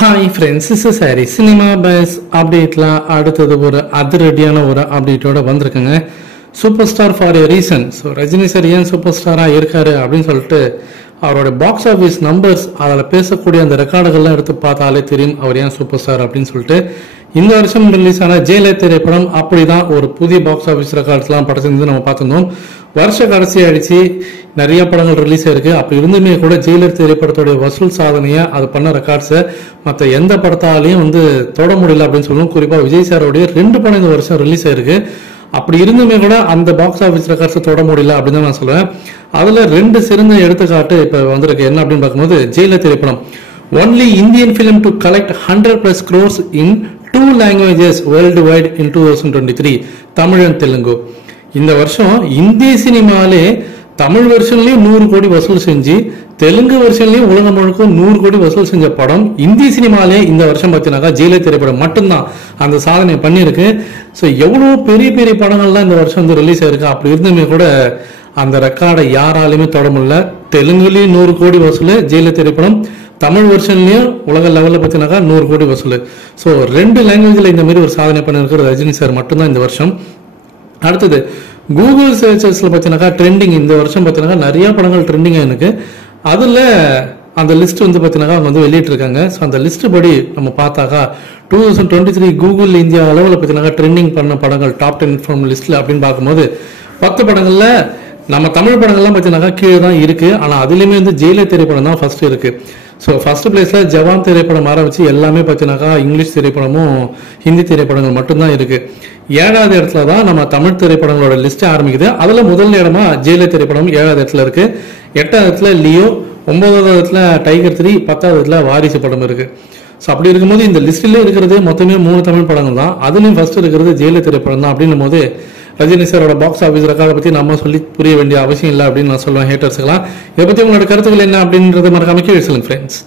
Hi friends, is Sari cinema buzz அப்டேட்லாம் அடுத்தது ஒரு அதிரடியான ஒரு அப்டேட்டோட வந்திருக்குங்க. Super star for a reason. So Rajini sir ஏன் சூப்பர் ஸ்டாராக இருக்காரு அப்படின்னு சொல்லிட்டு அவரோட பாக்ஸ் ஆஃபீஸ் நம்பர்ஸ் அதில் பேசக்கூடிய அந்த ரெக்கார்டுகள்லாம் எடுத்து பார்த்தாலே தெரியும் அவர் ஏன் சூப்பர் ஸ்டார் அப்படின்னு சொல்லிட்டு. இந்த வருஷம் ரிலீஸ் ஆன ஜெயிலர் திரைப்படம் அப்படிதான் ஒரு புதிய பாக்ஸ் ஆஃபீஸ் ரெக்கார்ட்ஸ்லாம் படைச்சிருந்து நம்ம பார்த்துருந்தோம். வருஷ கடைசி ஆயிடுச்சு, நிறைய படங்கள் ரிலீஸ் ஆயிருக்கு. அப்படி இருந்துமே கூட ஜெயிலர் திரைப்படத்துடைய வசூல் சாதனையை அது பண்ண ரெக்கார்ட்ஸை மற்ற எந்த படத்தாலையும் தொட முடியல அப்படின்னு சொல்லணும். குறிப்பாக விஜய் சாரோடைய 2 படம் இந்த வருஷம் ரிலீஸ் ஆயிருக்கு. அப்படி இருந்துமே கூட அந்த பாக்ஸ் ஆஃபீஸ் ரெக்கார்ட்ஸை தொட முடியல அப்படின்னு தான் நான் சொல்லுவேன். அதுல 2 சிறந்த எடுத்துக்காட்டு இப்ப வந்திருக்கு. என்ன அப்படின்னு பார்க்கும்போது, ஜெயிலர் திரைப்படம் only Indian film to collect 100+ crores in 2 languages world wide in 2023, Tamil and Telugu. இந்த வருஷம் இந்திய சினிமாலே தமிழ் வெர்ஷன்லயும் 100 கோடி வசூல் செஞ்சு, தெலுங்கு வெர்ஷன்லயும் உலகம் முழுக்க 100 கோடி வசூல் செஞ்ச படம் இந்திய சினிமாலே இந்த வருஷம் பார்த்தீங்கன்னாக்கா ஜெயிலர் திரைப்படம் மட்டும்தான் அந்த சாதனை பண்ணியிருக்கு. ஸோ எவ்வளவு பெரிய பெரிய படங்கள்லாம் இந்த வருஷம் ரிலீஸ் ஆயிருக்கு. அப்படி இருந்துமே கூட அந்த ரெக்கார்டை யாராலுமே தொட முடியல. தெலுங்குலயும் 100 கோடி வசூல் ஜெயிலர் திரைப்படம், தமிழ் வெர்ஷன்லயும் உலக லெவலில் பார்த்தீங்கன்னாக்கா 100 கோடி வசூல். ஸோ 2 லாங்குவேஜில் இந்த மாதிரி ஒரு சாதனை பண்ணிருக்கிற ரஜினி சார் மட்டும்தான் இந்த வருஷம். அடுத்தது கூகுள் சர்ச்சஸ்ல பார்த்தீங்கன்னாக்கா ட்ரெண்டிங் இந்த வருஷம் பார்த்தீங்கன்னா நிறைய படங்கள் ட்ரெண்டிங் எனக்கு. அதில் அந்த லிஸ்ட் பார்த்தீங்கன்னா அவங்க வெளியிட்டிருக்காங்க. ஸோ அந்த லிஸ்ட் படி நம்ம பார்த்தாக்கா 2023 கூகுள் இந்தியா அளவில் பார்த்தீங்கன்னா ட்ரெண்டிங் பண்ண படங்கள் டாப் 10 ஃபிலிம் லிஸ்ட்ல அப்படின்னு பார்க்கும்போது 10 படங்கள்ல நம்ம தமிழ் படங்கள்லாம் பார்த்தீங்கன்னாக்கா கீழே தான் இருக்கு. ஆனால் அதுலேயுமே ஜெயிலர் திரைப்படம் தான் ஃபர்ஸ்ட் இருக்கு. ஸோ ஃபர்ஸ்ட் பிளேஸ்ல ஜவான் திரைப்படம் ஆரம்பிச்சு எல்லாமே பார்த்தீங்கன்னாக்கா இங்கிலீஷ் திரைப்படமும் ஹிந்தி திரைப்படங்கள் மட்டும்தான் இருக்கு. 7வது இடத்துல தான் நம்ம தமிழ் திரைப்படங்களோட லிஸ்ட் ஆரம்பிக்குது. அதுல முதல் இடமா ஜெயிலர் திரைப்படம் 7வது இடத்துல இருக்கு. 8வது இடத்துல லியோ, 9வது இடத்துல டைகர் 3, 10வது இடத்துல வாரிசு படம் இருக்கு. ஸோ அப்படி இருக்கும்போது இந்த லிஸ்ட்ல இருக்கிறது மொத்தமே 3 தமிழ் படங்கள் தான். அதுலயும் ஃபர்ஸ்ட் இருக்கிறது ஜெயிலர் திரைப்படம் தான். அப்படின்னும் போது ரஜினி சாரோட பாக்ஸ் ஆஃபீஸ் ரெக்கார்டை பத்தி நம்ம சொல்லி புரிய வேண்டிய அவசியம் இல்லை அப்படின்னு நான் சொல்லுவேன் ஹேட்டர்ஸ்லாம். இதை பத்தி உங்களோட கருத்துக்கள் என்ன அப்படின்றத மறக்காம கீழே சொல்லுங்க ஃப்ரெண்ட்ஸ்.